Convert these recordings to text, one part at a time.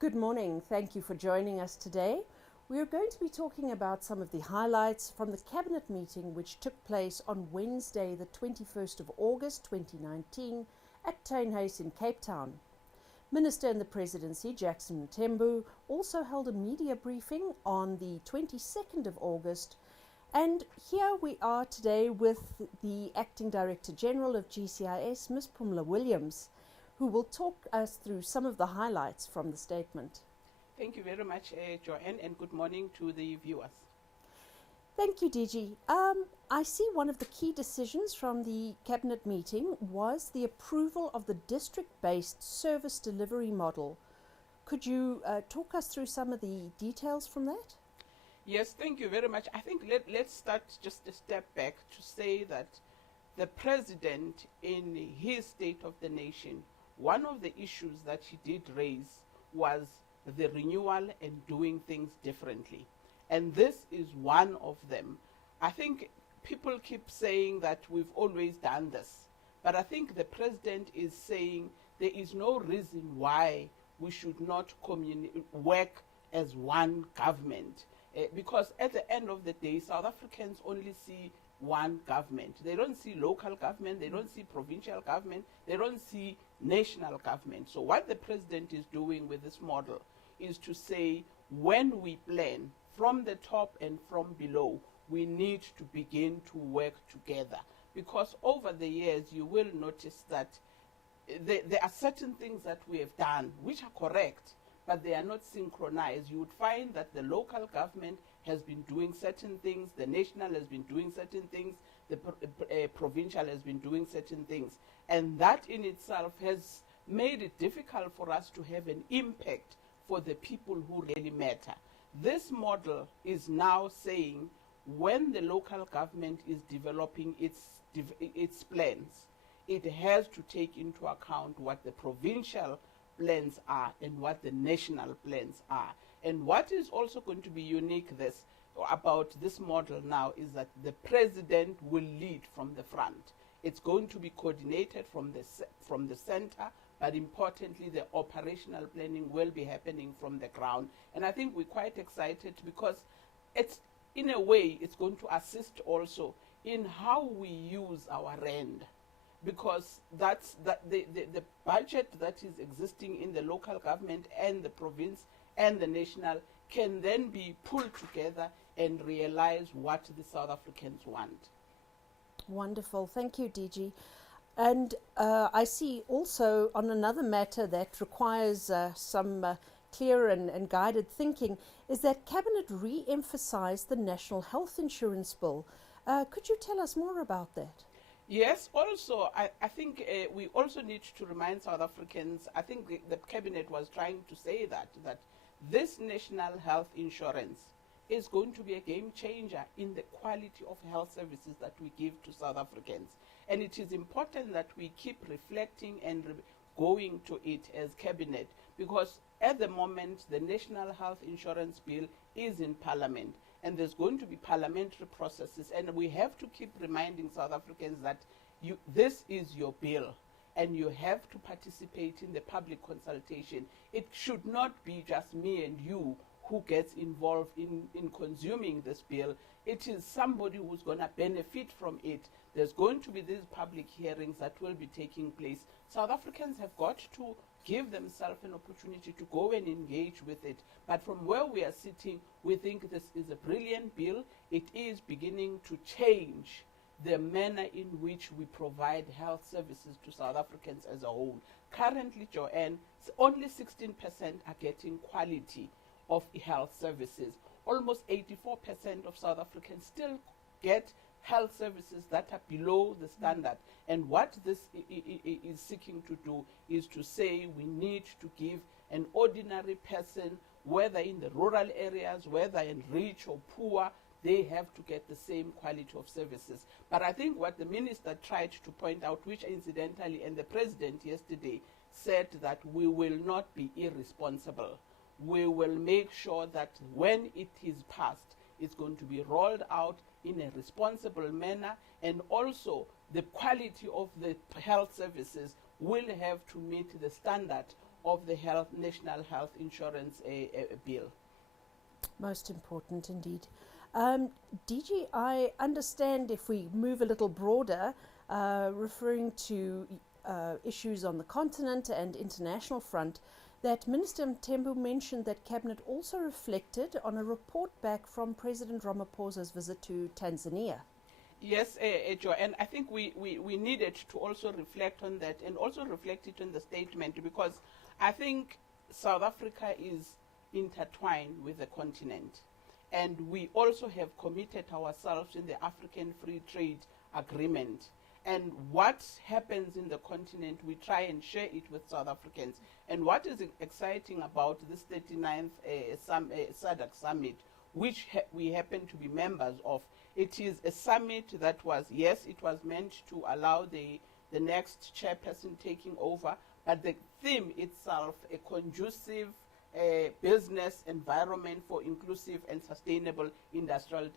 Good morning. Thank you for joining us today. We are going to be talking about some of the highlights from the Cabinet meeting which took place on Wednesday, the 21st of August 2019 at Tuynhuys in Cape Town. Minister in the Presidency, Jackson Mthembu, also held a media briefing on the 22nd of August. And here we are today with the Acting Director General of GCIS, Ms. Phumla Williams, who will talk us through some of the highlights from the statement. Thank you very much, Joanne, and good morning to the viewers. Thank you, DG. I see one of the key decisions from the Cabinet meeting was the approval of the district-based service delivery model. Could you talk us through some of the details from that? Yes, thank you very much. I think let's start just a step back to say that the President, in his State of the Nation, one of the issues that he did raise was the renewal and doing things differently. And this is one of them. I think people keep saying that we've always done this, but I think the President is saying there is no reason why we should not work as one government. Because at the end of the day, South Africans only see one government. They don't see local government, they don't see provincial government, they don't see national government. So what the President is doing with this model is to say, when we plan from the top and from below, we need to begin to work together. Because over the years, you will notice that there are certain things that we have done which are correct, but they are not synchronized. You would find that the local government has been doing certain things, the national has been doing certain things, the provincial has been doing certain things. And that in itself has made it difficult for us to have an impact for the people who really matter. This model is now saying when the local government is developing its plans, it has to take into account what the provincial plans are and what the national plans are. And what is also going to be unique about this model now is that the President will lead from the front. It's going to be coordinated from the center, but importantly, the operational planning will be happening from the ground. And I think we're quite excited because it's, in a way, it's going to assist also in how we use our rand. Because that's the budget that is existing in the local government and the province and the national can then be pulled together and realize what the South Africans want. Wonderful. Thank you, DG. And I see also on another matter that requires some clear and guided thinking is that Cabinet re-emphasized the National Health Insurance Bill. Could you tell us more about that? Yes, also, I think we also need to remind South Africans, I think the Cabinet was trying to say that this national health insurance is going to be a game changer in the quality of health services that we give to South Africans. And it is important that we keep reflecting and going to it as Cabinet, because at the moment, the National Health Insurance Bill is in Parliament. And there's going to be parliamentary processes, and we have to keep reminding South Africans that this is your bill, and you have to participate in the public consultation. It should not be just me and you who gets involved in consuming this bill. It is somebody who's going to benefit from it. There's going to be these public hearings that will be taking place. South Africans have got to give themselves an opportunity to go and engage with it. But from where we are sitting, we think this is a brilliant bill. It is beginning to change the manner in which we provide health services to South Africans as a whole. Currently, Joanne, only 16% are getting quality of health services. Almost 84% of South Africans still get health services that are below the standard. And what this is seeking to do is to say we need to give an ordinary person, whether in the rural areas, whether in rich or poor, they have to get the same quality of services. But I think what the minister tried to point out, which incidentally, and the President yesterday said that we will not be irresponsible. We will make sure that when it is passed, it's going to be rolled out in a responsible manner, and also the quality of the health services will have to meet the standard of the National Health Insurance Bill. Most important indeed. DG, I understand, if we move a little broader, referring to issues on the continent and international front, that Minister Mthembu mentioned that Cabinet also reflected on a report back from President Ramaphosa's visit to Tanzania. Yes, Jo, and I think we needed to also reflect on that, and also reflect it on the statement, because I think South Africa is intertwined with the continent, and we also have committed ourselves in the African Free Trade Agreement. And what happens in the continent, we try and share it with South Africans. And what is exciting about this 39th SADC summit, which we happen to be members of, it is a summit that was, yes, it was meant to allow the next chairperson taking over, but the theme itself, a conducive business environment for inclusive and sustainable industrial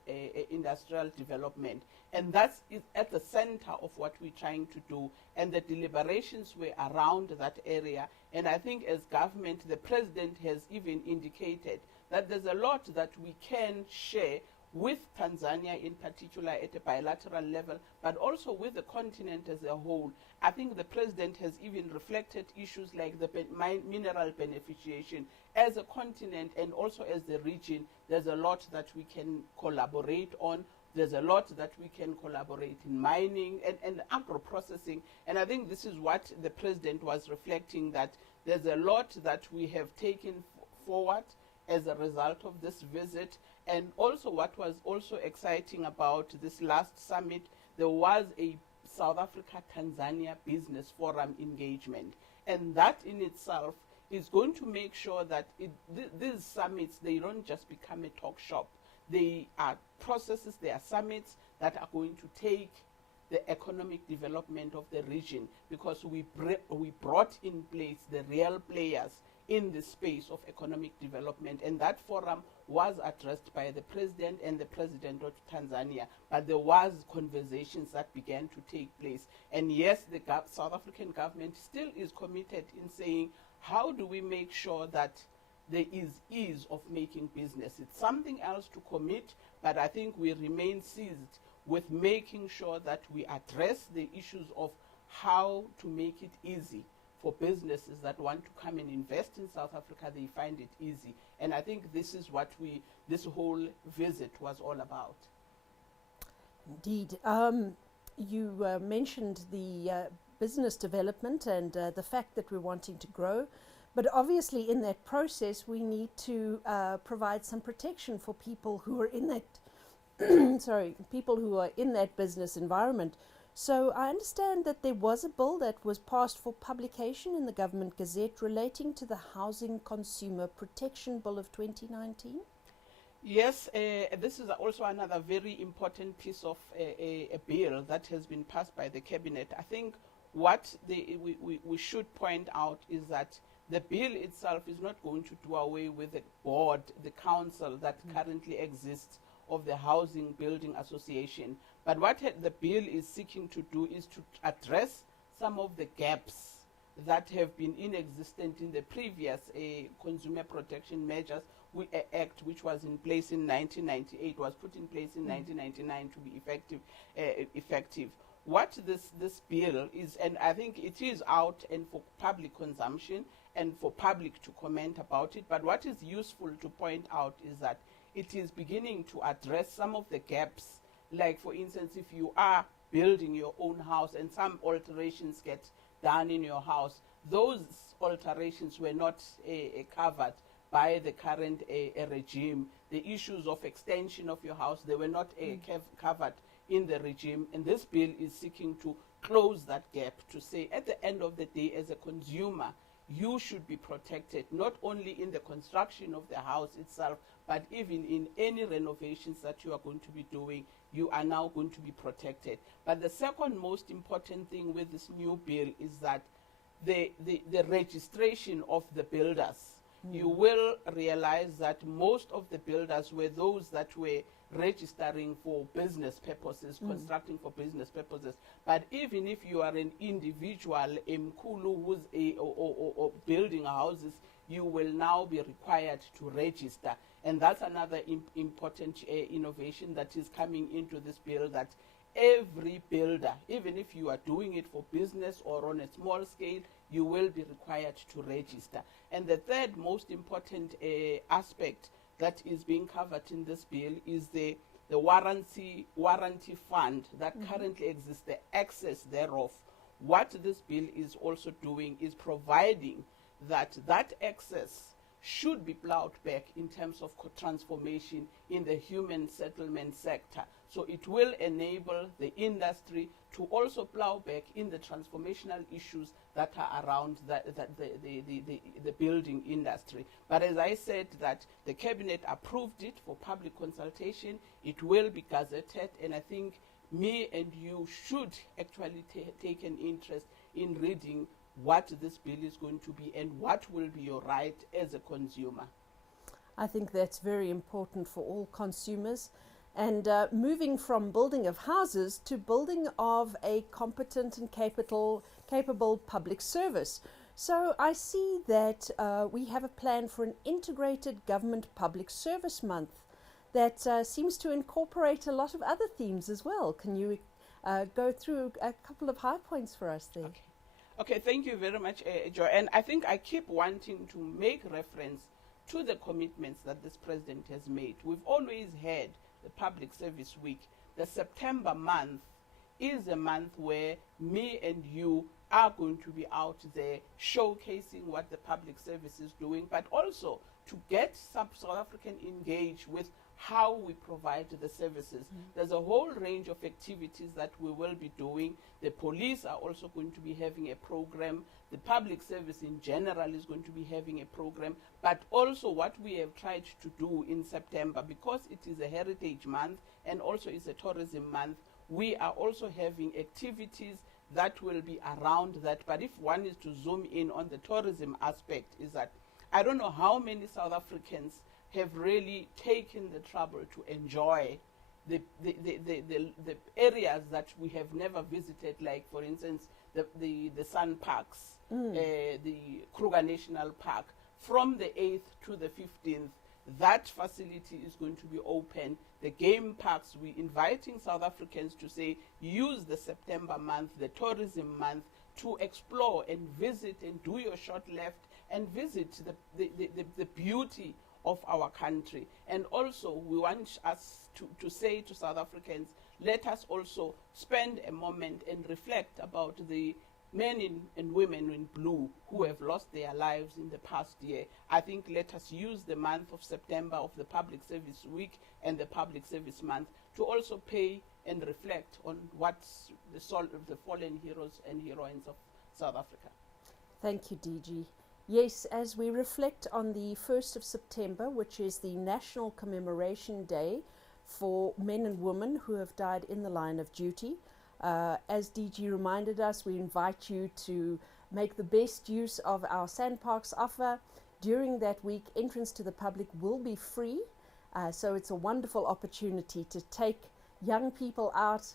development. And that's at the center of what we're trying to do. And the deliberations were around that area. And I think as government, the president has even indicated that there's a lot that we can share with Tanzania in particular at a bilateral level, but also with the continent as a whole. I think the president has even reflected issues like the mineral beneficiation. As a continent and also as the region, there's a lot that we can collaborate on. There's a lot that we can collaborate in mining and agro-processing. And I think this is what the president was reflecting, that there's a lot that we have taken forward as a result of this visit. And also what was also exciting about this last summit, there was a South Africa-Tanzania Business Forum engagement. And that in itself is going to make sure that these summits, they don't just become a talk shop. They are processes, they are summits that are going to take the economic development of the region, because we brought in place the real players in the space of economic development. And that forum was addressed by the president and the president of Tanzania, but there was conversations that began to take place. And yes, the South African government still is committed in saying, how do we make sure that there is ease of making business? It's something else to commit, but I think we remain seized with making sure that we address the issues of how to make it easy for businesses that want to come and invest in South Africa. They find it easy. And I think this is what this whole visit was all about. Indeed. You mentioned the business development and the fact that we're wanting to grow. But obviously in that process, we need to provide some protection for people who are in that, people who are in that business environment. So I understand that there was a bill that was passed for publication in the Government Gazette relating to the Housing Consumer Protection Bill of 2019. Yes, this is also another very important piece of a bill that has been passed by the Cabinet. I think what we should point out is that the bill itself is not going to do away with the board, the council that currently exists of the Housing Building Association. But what the bill is seeking to do is to address some of the gaps that have been inexistent in the previous Consumer Protection Measures Act, which was in place in 1998, was put in place in 1999 to be effective. What this bill is, and I think it is out and for public consumption and for public to comment about it, but what is useful to point out is that it is beginning to address some of the gaps. Like, for instance, if you are building your own house and some alterations get done in your house, those alterations were not covered by the current regime. The issues of extension of your house, they were not covered in the regime. And this bill is seeking to close that gap, to say at the end of the day, as a consumer, you should be protected, not only in the construction of the house itself, but even in any renovations that you are going to be doing, you are now going to be protected. But the second most important thing with this new bill is that the registration of the builders. You will realize that most of the builders were those that were registering for business purposes, constructing for business purposes. But even if you are an individual, Mkulu, who's or building houses, you will now be required to register. And that's another important innovation that is coming into this bill, that every builder, even if you are doing it for business or on a small scale, you will be required to register. And the third most important aspect that is being covered in this bill is the warranty fund that currently exists, the access thereof. What this bill is also doing is providing that access should be plowed back in terms of transformation in the human settlement sector. So it will enable the industry to also plow back in the transformational issues that are around the building industry. But as I said, that the cabinet approved it for public consultation, it will be gazetted, and I think me and you should actually take an interest in reading what this bill is going to be and what will be your right as a consumer. I think that's very important for all consumers. And moving from building of houses to building of a competent and capable public service. So I see that we have a plan for an integrated government public service month that seems to incorporate a lot of other themes as well. Can you go through a couple of high points for us there? Okay, thank you very much, Joy. And I think I keep wanting to make reference to the commitments that this president has made. We've always had the Public Service Week. The September month is a month where me and you are going to be out there showcasing what the public service is doing, but also to get South African engaged with how we provide the services. There's a whole range of activities that we will be doing. The police are also going to be having a program. The public service in general is going to be having a program. But also what we have tried to do in September, because it is a heritage month and also it's a tourism month, we are also having activities that will be around that. But if one is to zoom in on the tourism aspect, is that I don't know how many South Africans have really taken the trouble to enjoy the areas that we have never visited, like for instance the Sun Parks, the Kruger National Park. From the 8th to the 15th, that facility is going to be open. The game parks, we're inviting South Africans to say, use the September month, the tourism month, to explore and visit and do your short left and visit the beauty of our country. And also we want us to say to South Africans, let us also spend a moment and reflect about the men and women in blue who have lost their lives in the past year. I think let us use the month of September of the Public Service Week and the Public Service Month to also pay and reflect on what's the fallen heroes and heroines of South Africa. Thank you, DG. Yes, as we reflect on the 1st of September, which is the National Commemoration Day for men and women who have died in the line of duty, as DG reminded us, we invite you to make the best use of our Sandparks offer. During that week, entrance to the public will be free, so it's a wonderful opportunity to take young people out,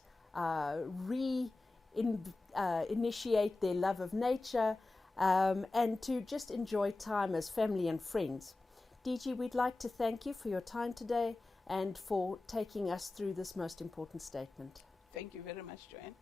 initiate their love of nature, and to just enjoy time as family and friends. DG, we'd like to thank you for your time today and for taking us through this most important statement. Thank you very much, Joanne.